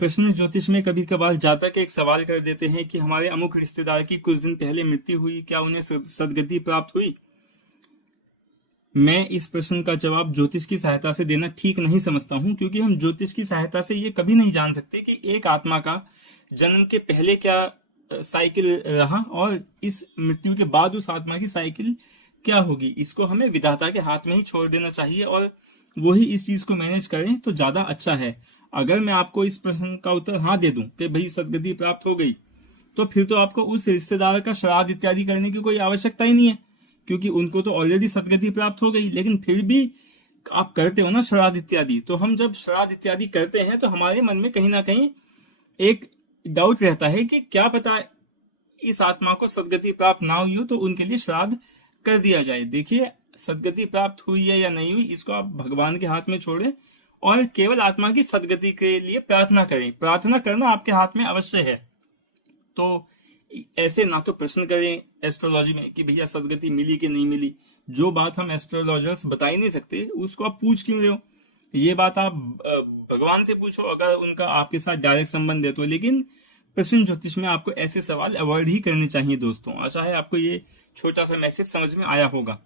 प्रश्न ज्योतिष में कभी कभार जातक एक सवाल कर देते हैं कि हमारे अमुक रिश्तेदार की कुछ दिन पहले मृत्यु हुई, क्या उन्हें सदगति प्राप्त हुई। मैं इस प्रश्न का जवाब ज्योतिष की सहायता से देना ठीक नहीं समझता हूं, क्योंकि हम ज्योतिष की सहायता से ये कभी नहीं जान सकते कि एक आत्मा का जन्म के पहले क्या साइकिल रहा और इस मृत्यु के बाद उस आत्मा की साइकिल क्या होगी। इसको हमें विधाता के हाथ में ही छोड़ देना चाहिए और वही इस चीज को मैनेज करें तो ज्यादा अच्छा है। अगर मैं आपको इस प्रश्न का उत्तर हाँ दे दूं कि भाई सदगति प्राप्त हो गई, तो फिर तो आपको उस रिश्तेदार का श्राद्ध इत्यादि करने की कोई आवश्यकता ही नहीं है, क्योंकि उनको तो ऑलरेडी सदगति प्राप्त हो गई। लेकिन फिर भी आप करते हो ना श्राद्ध इत्यादि, तो हम जब श्राद्ध इत्यादि करते हैं तो हमारे मन में कहीं ना कहीं एक डाउट रहता है कि क्या पता इस आत्मा को सदगति प्राप्त ना हुई हो तो उनके लिए श्राद्ध कर दिया जाए। देखिए, सदगति प्राप्त हुई है या नहीं हुई इसको आप भगवान के हाथ में छोड़ें और केवल आत्मा की सदगति के लिए प्रार्थना करें। प्रार्थना करना आपके हाथ में अवश्य है। तो ऐसे ना तो प्रश्न करें एस्ट्रोलॉजी में कि भैया सदगति मिली कि नहीं मिली। जो बात हम एस्ट्रोलॉजर्स बता ही नहीं सकते उसको आप पूछ क्यों रहे हो। ये बात आप भगवान से पूछो अगर उनका आपके साथ डायरेक्ट संबंध है तो। लेकिन प्रश्न ज्योतिष में आपको ऐसे सवाल अवॉइड ही करने चाहिए दोस्तों। आशा है आपको ये छोटा सा मैसेज समझ में आया होगा।